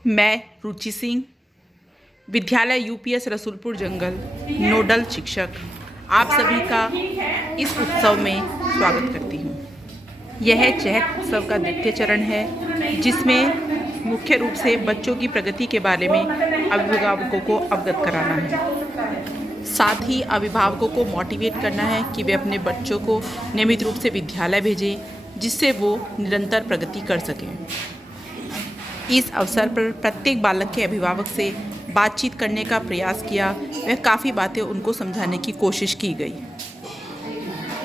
मैं रुचि सिंह, विद्यालय यूपीएस रसूलपुर जंगल नोडल शिक्षक, आप सभी का इस उत्सव में स्वागत करती हूँ। यह चहक उत्सव का द्वितीय चरण है, जिसमें मुख्य रूप से बच्चों की प्रगति के बारे में अभिभावकों को अवगत कराना है। साथ ही अभिभावकों को मोटिवेट करना है कि वे अपने बच्चों को नियमित रूप से विद्यालय भेजें, जिससे वो निरंतर प्रगति कर सकें। इस अवसर पर प्रत्येक बालक के अभिभावक से बातचीत करने का प्रयास किया। वह काफ़ी बातें उनको समझाने की कोशिश की गई।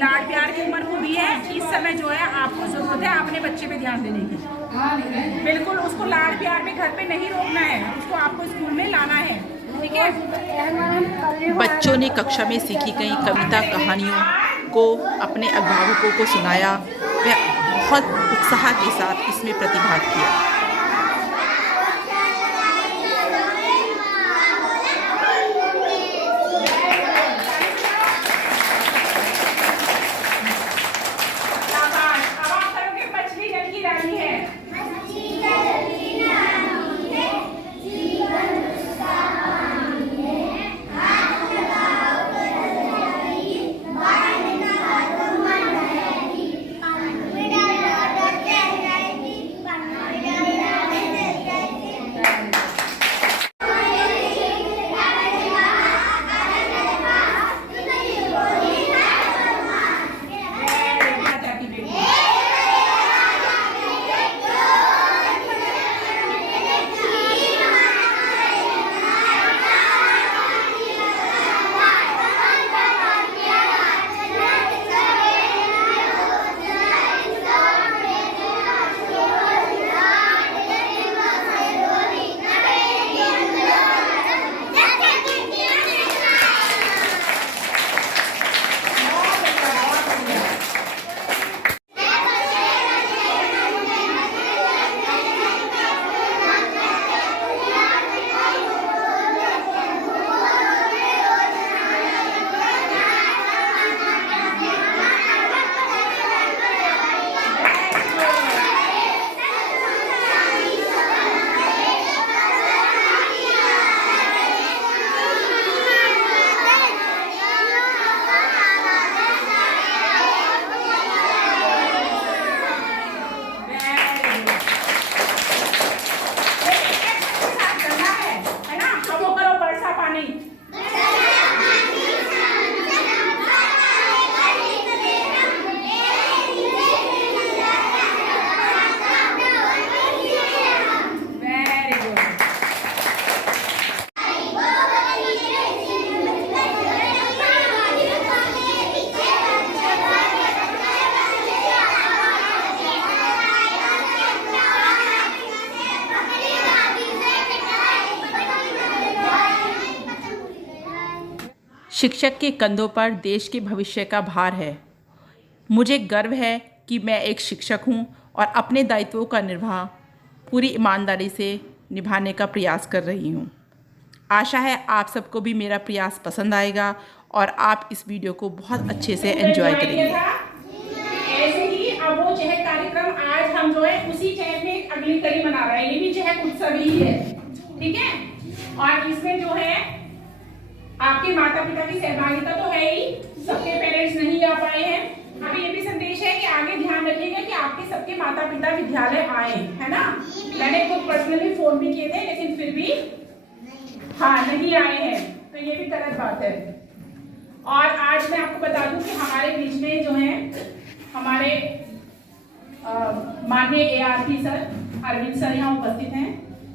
लाड प्यार की उम्र को भी है, इस समय जो है आपको जरूरत है अपने बच्चे पे ध्यान देने की। बिल्कुल उसको लाड प्यार में घर पे नहीं रोकना है, उसको आपको स्कूल में लाना है, ठीक है। बच्चों ने कक्षा में सीखी गई कविता कहानियों को अपने अभिभावकों को सुनाया। वह बहुत उत्साह के साथ इसमें प्रतिभाग किया। शिक्षक के कंधों पर देश के भविष्य का भार है। मुझे गर्व है कि मैं एक शिक्षक हूं और अपने दायित्वों का निर्वाह पूरी ईमानदारी से निभाने का प्रयास कर रही हूं। आशा है आप सबको भी मेरा प्रयास पसंद आएगा और आप इस वीडियो को बहुत अच्छे से एंजॉय करेंगे। ऐसे ही अब वो चहक कार्यक्रम आज हम जो है उसी चहक में अगली कड़ी मना रहे हैं। ये भी चहक उत्सव ही है, ठीक है। और इसमें जो है आपके माता पिता की सहभागिता तो है ही, सबके पेरेंट्स नहीं आ पाए हैं। अभी ये भी संदेश है कि आगे ध्यान रखिएगा कि आपके सबके माता पिता विद्यालय आए, है ना। मैंने खुद पर्सनली फोन भी किए थे, लेकिन फिर भी नहीं आए हैं, तो ये भी गलत बात है। और आज मैं आपको बता दूं कि हमारे बीच में जो है हमारे माननीय ARP सर अरविंद सर यहाँ उपस्थित हैं,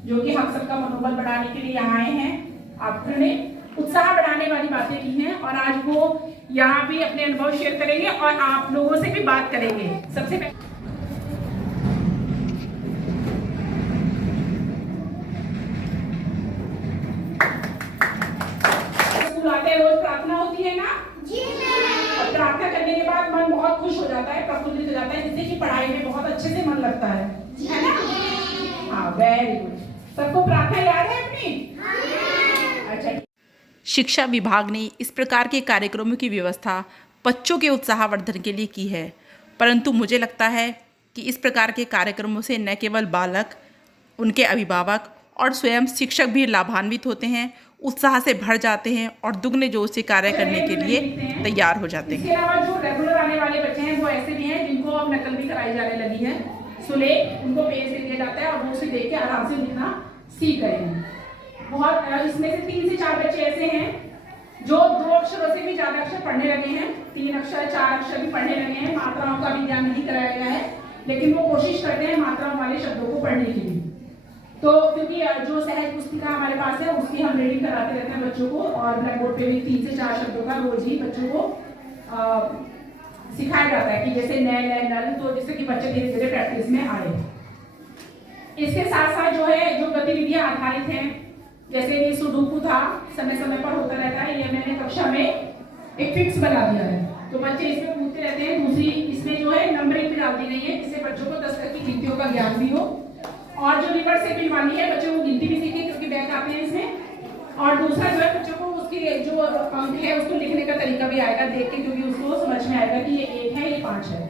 जो कि हम सबका मनोबल बढ़ाने के लिए यहाँ आए हैं। आपने उत्साह बढ़ाने वाली बातें की हैं और आज वो यहाँ भी अपने अनुभव शेयर करेंगे और आप लोगों से भी बात करेंगे। सबसे पहले स्कूल आते हैं, रोज प्रार्थना होती है ना जी। और प्रार्थना करने के बाद मन बहुत खुश हो जाता है, प्रफुल्लित हो जाता है, जिससे कि पढ़ाई में बहुत अच्छे से मन लगता है ना। हाँ, वेरी गुड। सबको प्रार्थना याद है अपनी? अच्छा। शिक्षा विभाग ने इस प्रकार के कार्यक्रमों की व्यवस्था बच्चों के उत्साहवर्धन के लिए की है, परंतु मुझे लगता है कि इस प्रकार के कार्यक्रमों से न केवल बालक, उनके अभिभावक और स्वयं शिक्षक भी लाभान्वित होते हैं, उत्साह से भर जाते हैं और दुगने जोश से कार्य करने के लिए तैयार हो जाते हैं। इसके अलावा जो रेगुलर आने वाले बच्चे हैं वो ऐसे भी हैं जिनको अब नकल भी कराई जाने लगी है। सुलेख उनको पेज दे दिया जाता है और वो उसे देख के आराम से लिखना सीख रहे हैं। बहुत इसमें से 3 से 4 बच्चे ऐसे हैं जो 2 अक्षरों से भी ज्यादा अक्षर पढ़ने लगे हैं, 3 अक्षर 4 अक्षर भी पढ़ने लगे हैं। मात्राओं का भी ज्ञान नहीं कराया गया है, लेकिन वो कोशिश करते हैं मात्राओं वाले शब्दों को पढ़ने के लिए। तो क्योंकि जो सहज पुस्तिका हमारे पास है उसकी हम रीडिंग कराते रहते हैं बच्चों को, और ब्लैक बोर्ड पे भी 3 से 4 शब्दों का रोज ही बच्चों को सिखाया जाता है कि जैसे नए नए नल, तो जिससे कि बच्चे धीरे धीरे प्रैक्टिस में आए। इसके साथ साथ जो है जो गतिविधियां आधारित हैं, जैसे कि सुडोकू था, समय समय पर होता रहता है, ये मैंने कक्षा में एक फिक्स बना दिया है, तो बच्चे इसमें पूछते रहते हैं। दूसरी इसमें जो है नंबरिंग भी डाल दी गई है, जिससे बच्चों को 10 तक की गिनतियों का ज्ञान भी हो, और जो रिवर्स वाली है बच्चों को गिनती भी सीखे क्योंकि बैक आते हैं इसमें। और दूसरा जो है बच्चों को उसकी जो अंक है उसको लिखने का तरीका भी आएगा देख के, क्योंकि उसको समझ में आएगा कि ये 1 है, ये 5 है।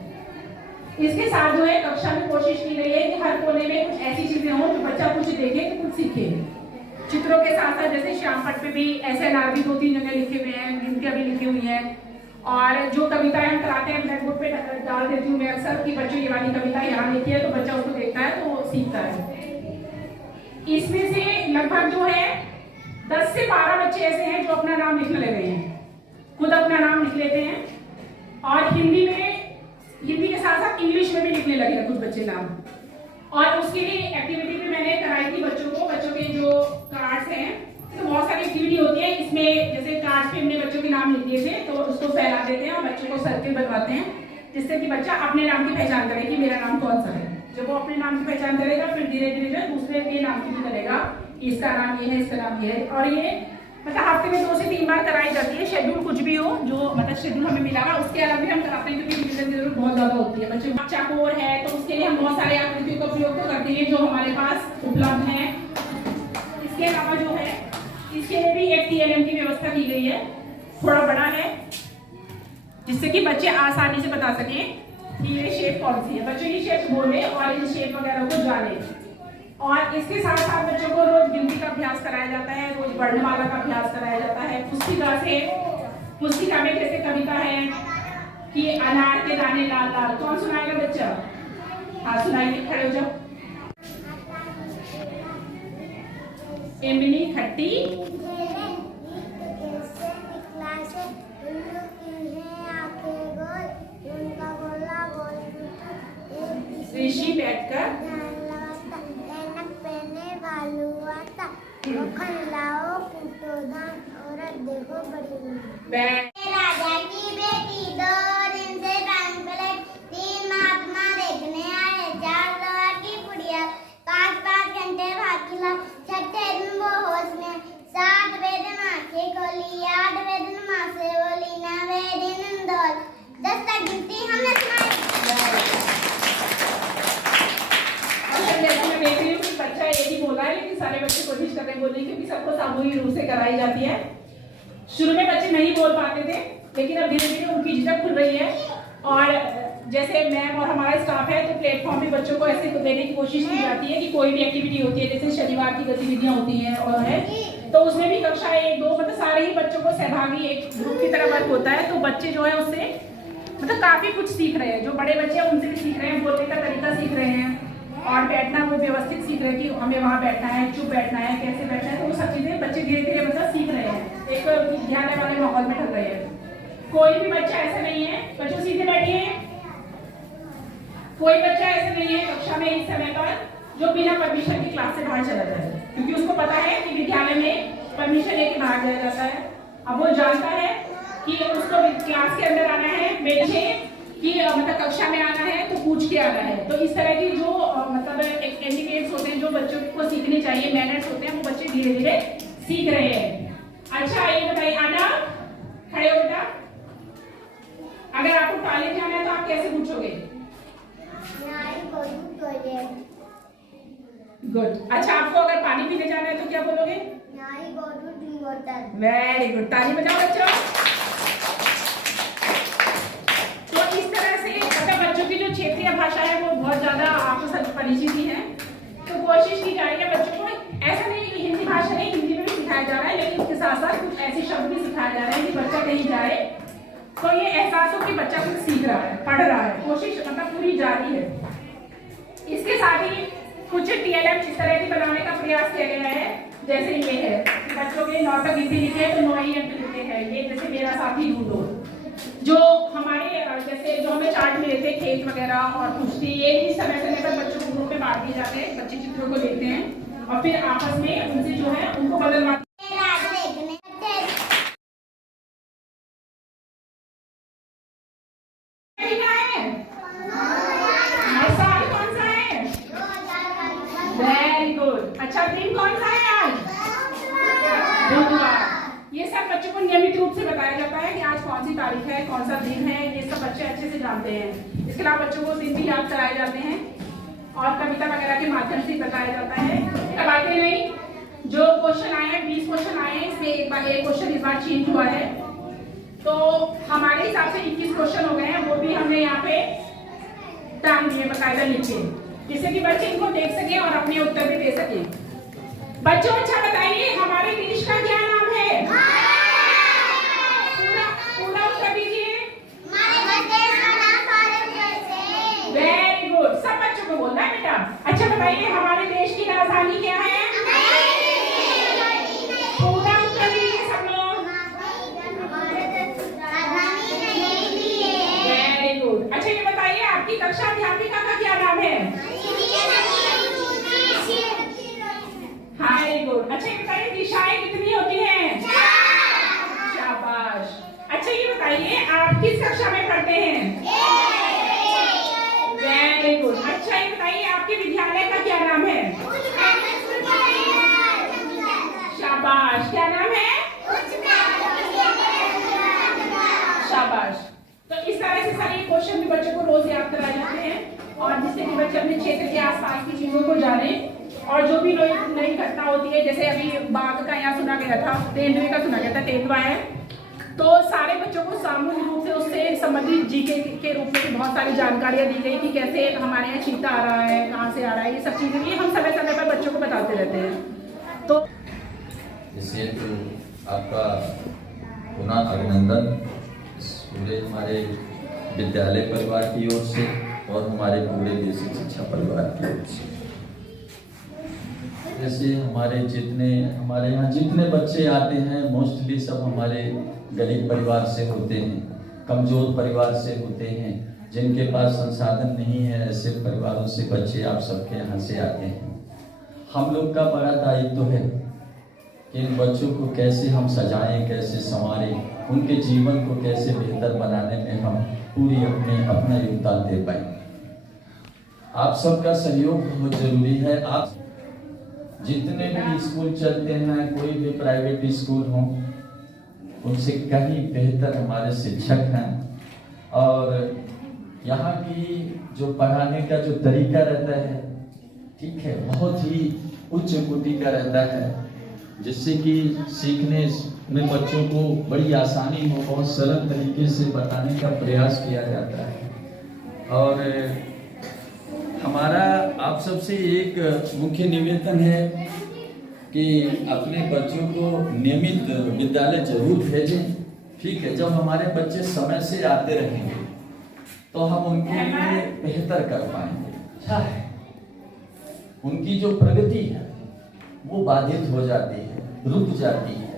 इसके साथ जो है कक्षा में कोशिश की गई है कि हर कोने में कुछ ऐसी चीजें हों जो बच्चा कुछ देखे तो कुछ सीखे। चित्रों के साथ साथ जैसे श्याम पट पे भी SNR भी 2-3 जगह लिखे हुए हैं, गिनतियां भी लिखी हुई हैं, और जो कविताएं हम कराते हैं ब्लैक बोर्ड पे डाल देती हूँ मैं अक्सर कि बच्चों ये वाली कविता यहाँ लिखी है, तो बच्चा उसको देखता है तो वो सीखता है। इसमें से लगभग जो है 10 से 12 बच्चे ऐसे हैं जो अपना नाम लिखने लगे हैं, खुद अपना नाम लिख लेते हैं, और हिंदी के साथ साथ इंग्लिश में भी लिखने लगे हैं कुछ बच्चे नाम। और उसके लिए एक्टिविटी भी मैंने कराई थी बच्चों के जो कार्ड्स हैं, तो बहुत सारी एक्टिविटी होती है इसमें। जैसे कार्ड्स पे हमने बच्चों के नाम लिख दिए थे, तो उसको फैला देते हैं और बच्चों को सर्किल बनवाते हैं, जिससे कि बच्चा अपने नाम की पहचान करे कि मेरा नाम कौन सा है। जब वो अपने नाम की पहचान करेगा, फिर धीरे धीरे दूसरे के नाम की भी करेगा, इसका नाम ये है, इसका नाम ये है। और ये मतलब हफ्ते में 2 से 3 बार कराई जाती है। शेड्यूल कुछ भी हो, जो मतलब शेड्यूल हमें मिला है उसके अलग भी हम कराते हैं, क्योंकि रिवीजन की जरूरत बहुत ज्यादा होती है। बच्चे चाकोर है तो उसके लिए हम बहुत सारे आकृतियों का प्रयोग तो करते हैं जो हमारे पास उपलब्ध है। इसके अलावा जो है इसके लिए भी एक TLM की व्यवस्था की गई है, थोड़ा बड़ा है, जिससे कि बच्चे आसानी से बता सके कि ये शेप कौन सी है। बच्चों की शेप बोले और इन शेप वगैरह को जाने। और इसके साथ साथ बच्चों को रोज गिनती का अभ्यास कराया जाता है, रोज वर्णमाला का अभ्यास कराया जाता है। पुस्तिका में जैसे कविता है कि अनार के दाने लाल लाल, कौन सुनाएगा बच्चा? हाँ सुनाइए, खड़े हो जाओ। इमली खट्टी ऋषि बैठकर राजा की बेटी 2 दिन से टाइम प्लेट, 3 महात्मा देखने आए, 4 लोहा की पुड़िया, 5-5 घंटे भात खिला, 6ठे दिन वो होश में, 7वें दिन आंखें खोली, 8वें दिन माँ से बोली, 9वें दिन दौड़, 10 तक गिनती हमने सुनाई। मैं देख रही हूँ कि बच्चा एक ही बोला है, लेकिन सारे बच्चे कोशिश कर रहे हैं बोलने, क्योंकि सबको सामूहिक रूप से कराई जाती है। शुरू में बच्चे नहीं बोल पाते थे, लेकिन अब धीरे धीरे उनकी झिझक खुल रही है। और जैसे मैम और हमारा स्टाफ है, तो प्लेटफॉर्म पे बच्चों को ऐसे देने की कोशिश की जाती है कि कोई भी एक्टिविटी होती है, जैसे शनिवार की गतिविधियां होती हैं और है, तो उसमें भी कक्षा 1-2 मतलब सारे ही बच्चों को सहभागी एक ग्रुप की तरह वर्क होता है। तो बच्चे जो है उससे मतलब काफी कुछ सीख रहे हैं। जो बड़े बच्चे हैं उनसे भी सीख रहे हैं, बोलने का तरीका सीख रहे हैं, और बैठना वो व्यवस्थित सीख रहे हैं कि हमें वहाँ बैठना है, चुप बैठना है, कैसे बैठना है। तो वो सब चीजें बच्चे धीरे धीरे मतलब सीख रहे हैं, एक ध्यान वाले माहौल में ढल रहे हैं। कोई भी बच्चा ऐसा नहीं है, बच्चों सीधे बैठिए, कोई बच्चा ऐसा नहीं है कक्षा में इस समय पर जो बिना परमिशन की क्लास से बाहर चला जाए, क्योंकि उसको पता है कि विद्यालय में परमिशन लेके बाहर जाया जाता है। अब वो जानता है कि उसको क्लास के अंदर आना है, बैठे कि मतलब कक्षा में आना है तो पूछ के आना है। तो इस तरह की जो मतलब इंडिकेट्स होते हैं जो बच्चों को सीखने चाहिए, मैनर्स होते हैं, वो बच्चे धीरे धीरे सीख रहे हैं। अच्छा ये बताइए, आना खड़े हो बेटा। अगर आपको टॉयलेट जाना है तो आप कैसे पूछोगे? गुड। अच्छा आपको अगर पानी पीने जाना है तो क्या बोलोगे? वेरी गुड, ताली बजाओ बच्चों। तो इस तरह से मतलब बच्चों की जो क्षेत्रीय भाषा है वो बहुत ज्यादा आपको सब परिचित ही है। तो कोशिश की जा रही है बच्चों को, ऐसा साथ साथ कुछ ऐसे शब्द भी सिखाए जा रहे हैं कि बच्चा कहीं जाए तो ये एहसास हो कि बच्चा कुछ सीख रहा है, पढ़ रहा है, कोशिश मतलब पूरी जारी है। इसके साथ ही कुछ TLM इस तरह की बनाने का प्रयास किया गया है, जैसे ये है बच्चों के नौटंक हिंदी लिखे तो 9 अंक लिखे हैं, ये जैसे मेरा साथी ढूंढो, जो हमारे जैसे जो हमें चार्ट मिले थे खेत वगैरह और कुश्ती, ये भी समय समय पर बच्चों को ग्रुप में बांट दिए जाते हैं, बच्चे चित्रों को देखते हैं और फिर आपस में उनसे जो है उनको बदलवाते वेरी गुड। अच्छा दिन कौन सा है आज? बुधवार। ये सब बच्चों को नियमित रूप से बताया जाता है कि आज कौन सी तारीख है, कौन सा दिन है, ये सब बच्चे अच्छे से जानते हैं। इसके अलावा बच्चों को दिन भी याद कराए जाते हैं और कविता वगैरह के माध्यम से बताया जाता है। तब आते नहीं, जो क्वेश्चन आए हैं 20 क्वेश्चन आए हैं, इसमें एक क्वेश्चन इस बार चेंज हुआ है, तो हमारे हिसाब से 21 क्वेश्चन हो गए हैं, वो भी हमने यहाँ पे टांग दिए बकायदा नीचे, जिससे कि बच्चे इनको देख सके और अपने उत्तर भी दे सके। बच्चों अच्छा बताइए हमारे देश का क्या नाम है? पूरा उत्तर दीजिए। वेरी गुड, सब बच्चों को बोलना है बेटा। अच्छा बताइए हमारे देश की राजधानी क्या है? पूरा उत्तर दीजिए सब लोग। Very good. अच्छा ये बताइए आपकी कक्षा अध्यापिका का क्या नाम है? Very good. अच्छा ये बताइए दिशाएं कितनी होती हैं? शाबाश। अच्छा ये बताइए आप किस कक्षा में पढ़ते हैं? Very good. अच्छा ये बताइए आपके विद्यालय का क्या नाम है? शाबाश। क्या नाम है? शाबाश। तो इस तरह से सारे क्वेश्चन भी बच्चों को रोज याद कराए जाते हैं और जिससे कि बच्चे अपने क्षेत्र के आसपास की चीजों को जाने और जो भी नई घटना होती है, जैसे अभी बाघ का यहाँ सुना गया था, तेंदुए का सुना गया था, तेंदुआ है, तो सारे बच्चों को सामूहिक रूप से उससे संबंधित जीके के रूप में बहुत सारी जानकारियां दी गई कि कैसे हमारे यहाँ चीता आ रहा है, कहाँ से आ रहा है, ये सब चीजें ये हम समय समय पर बच्चों को बताते रहते हैं। तो इसलिए तो आपका पुनः अभिनंदन पूरे हमारे विद्यालय परिवार की ओर से और हमारे पूरे बेसिक शिक्षा परिवार की ओर से। जैसे हमारे यहाँ जितने बच्चे आते हैं मोस्टली सब हमारे गरीब परिवार से होते हैं, कमजोर परिवार से होते हैं, जिनके पास संसाधन नहीं है, ऐसे परिवारों से बच्चे आप सबके यहाँ से आते हैं। हम लोग का बड़ा दायित्व है कि इन बच्चों को कैसे हम सजाएं, कैसे संवारें, उनके जीवन को कैसे बेहतर बनाने में हम पूरी अपना योगदान दे पाए। आप सबका सहयोग बहुत जरूरी है। आप जितने भी स्कूल चलते हैं, कोई भी प्राइवेट स्कूल हो, उनसे कहीं बेहतर हमारे शिक्षक हैं और यहाँ की जो पढ़ाने का जो तरीका रहता है, ठीक है, बहुत ही उच्च कोटि का रहता है, जिससे कि सीखने में बच्चों को बड़ी आसानी हो, बहुत सरल तरीके से बताने का प्रयास किया जाता है। और हमारा आप सबसे एक मुख्य निवेदन है कि अपने बच्चों को नियमित विद्यालय जरूर भेजें। ठीक है, जब हमारे बच्चे समय से आते रहेंगे तो हम उनके लिए बेहतर कर पाएंगे। अच्छा है, उनकी जो प्रगति है वो बाधित हो जाती है, रुक जाती है।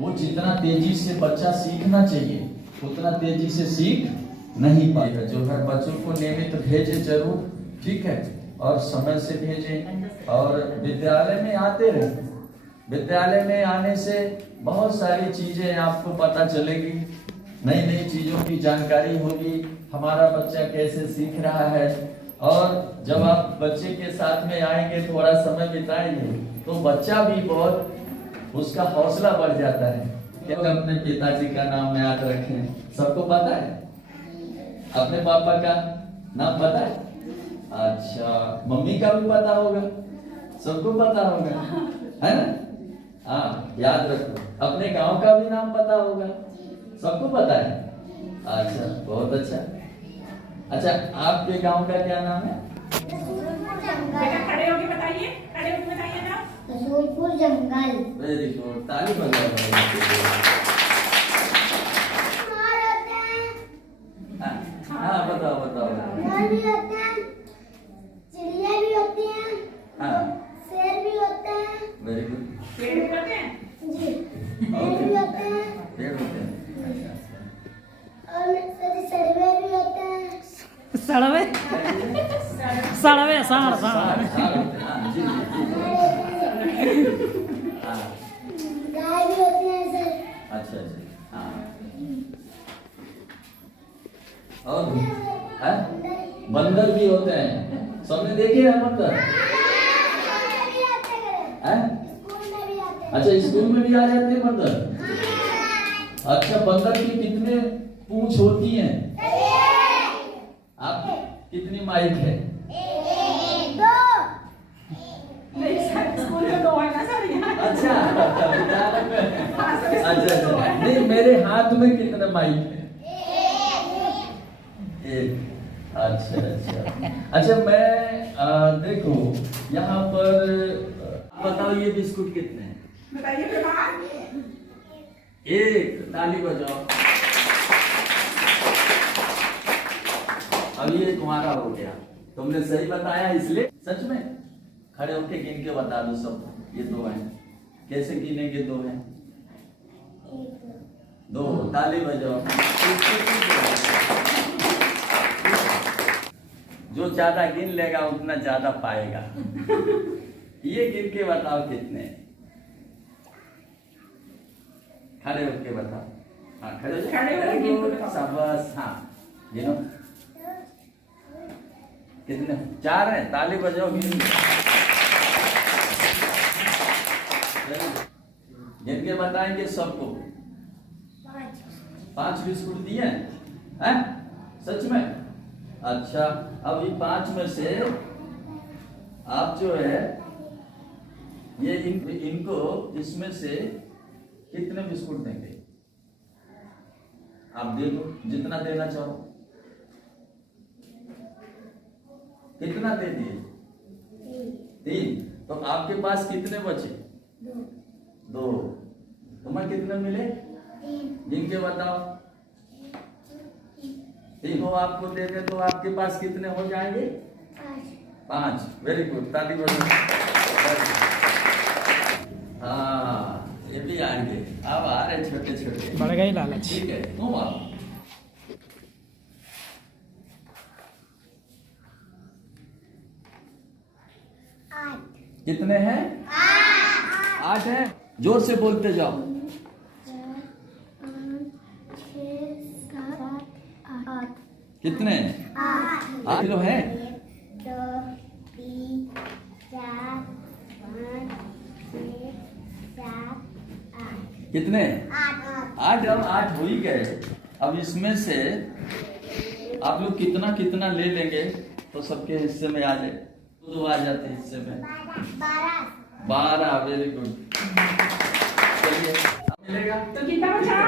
वो जितना तेजी से बच्चा सीखना चाहिए उतना तेजी से सीख नहीं पाएगा। जो है बच्चों को नियमित भेजे जरूर, ठीक है, और समय से भेजें और विद्यालय में आते रहें। विद्यालय में आने से बहुत सारी चीजें आपको पता चलेगी, नई नई चीजों की जानकारी होगी, हमारा बच्चा कैसे सीख रहा है। और जब आप बच्चे के साथ में आएंगे, थोड़ा समय बिताएंगे, तो बच्चा भी बहुत उसका हौसला बढ़ जाता है। क्या अपने पिताजी का नाम याद रखें, सबको पता है? अपने पापा का नाम पता है? अच्छा, मम्मी का भी पता होगा, सबको पता होगा, है ना? हाँ, याद रखो। अपने गांव का भी नाम पता होगा, सबको पता है? अच्छा, बहुत अच्छा। अच्छा, आपके गांव का क्या नाम है? बेटा खड़े होके बताइए, खड़े होके बताइए ना। रसूलपुर जंगल। वेरी गुड, ताली बजाओ। मोर होते हैं, हाँ बताओ बताओ। मोर भी होते हैं, चिड़िया भी होती हैं, हाँ शेर भी होते हैं। Very good. पेड़ भी होते हैं। जी, पेड़ भी होते हैं पेड़ होते हैं। और सड़वे भी होते हैं। सड़वे सड़वे साड़ साड़ हाँ जी जी हाँ गाय भी होती हैं सर। अच्छा अच्छा हाँ और है बंदर भी होते हैं। सबने देखे हैं बंदर? हैं? स्कूल में भी आते हैं। अच्छा स्कूल में भी आ जाते हैं बंदर। अच्छा बंदर की कितने पूंछ होती हैं? आप कितनी माइक है? दो। नहीं सर, स्कूल में दो है ना सर यहाँ। अच्छा विद्यालय में। हाँ, सर, अच्छा स्कूल में दो अच्छा है। नहीं मेरे हाथ में कितने माइक है? एक। अच्छा अच्छा अच्छा मैं देखो यहाँ पर बताओ ये बिस्कुट कितने हैं? बताइए विभाग। एक, ताली बजाओ। अब ये तुम्हारा हो गया, तुमने सही बताया इसलिए। सच में खड़े होके गिन के बता दो सब। ये दो हैं, कैसे गिनेंगे? दो हैं, दो, ताली बजाओ। जो ज्यादा गिन लेगा उतना ज्यादा पाएगा। ये गिन के बताओ कितने? खड़े होके बताओ। हाँ खड़े खड़े होके गिन के बताओ। शाबाश। हाँ गिनो कितने? 4 हैं, ताली बजाओ गिन के बताएंगे सबको। 5 बिस्कुट दिए हैं? सच में? अच्छा अब ये 5 में से आप जो है ये इनको इसमें से कितने बिस्कुट देंगे? आप दे दो जितना देना चाहो। कितना दे दिए? 3। तो आपके पास कितने बचे? 2। तुम्हें कितने मिले? गिन के बताओ। 3 आपको दे दे तो आपके पास कितने हो जाएंगे? 5। वेरी गुड, ताली बजाओ। हाँ ये भी आएंगे। अब आ रहे छोटे छोटे। बढ़ गई लालच। ठीक है तुम आओ। कितने हैं? 8 हैं। जोर से बोलते जाओ। 8। कितने? 8 किलो है। 2 3 4 5 6 7 8। कितने? 8। 8। अब 8 हो ही गए। अब इसमें से आप लोग कितना कितना ले लेंगे तो सबके हिस्से में आ जाए। तो आ जाते हैं हिस्से में। 12। Very good. चलिए मिलेगा तो कितना बचा?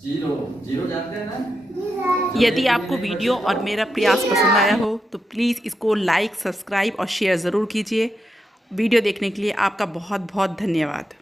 0। 0 जानते हैं ना? यदि आपको वीडियो और मेरा प्रयास पसंद आया हो तो प्लीज़ इसको लाइक, सब्सक्राइब और शेयर ज़रूर कीजिए। वीडियो देखने के लिए आपका बहुत बहुत धन्यवाद।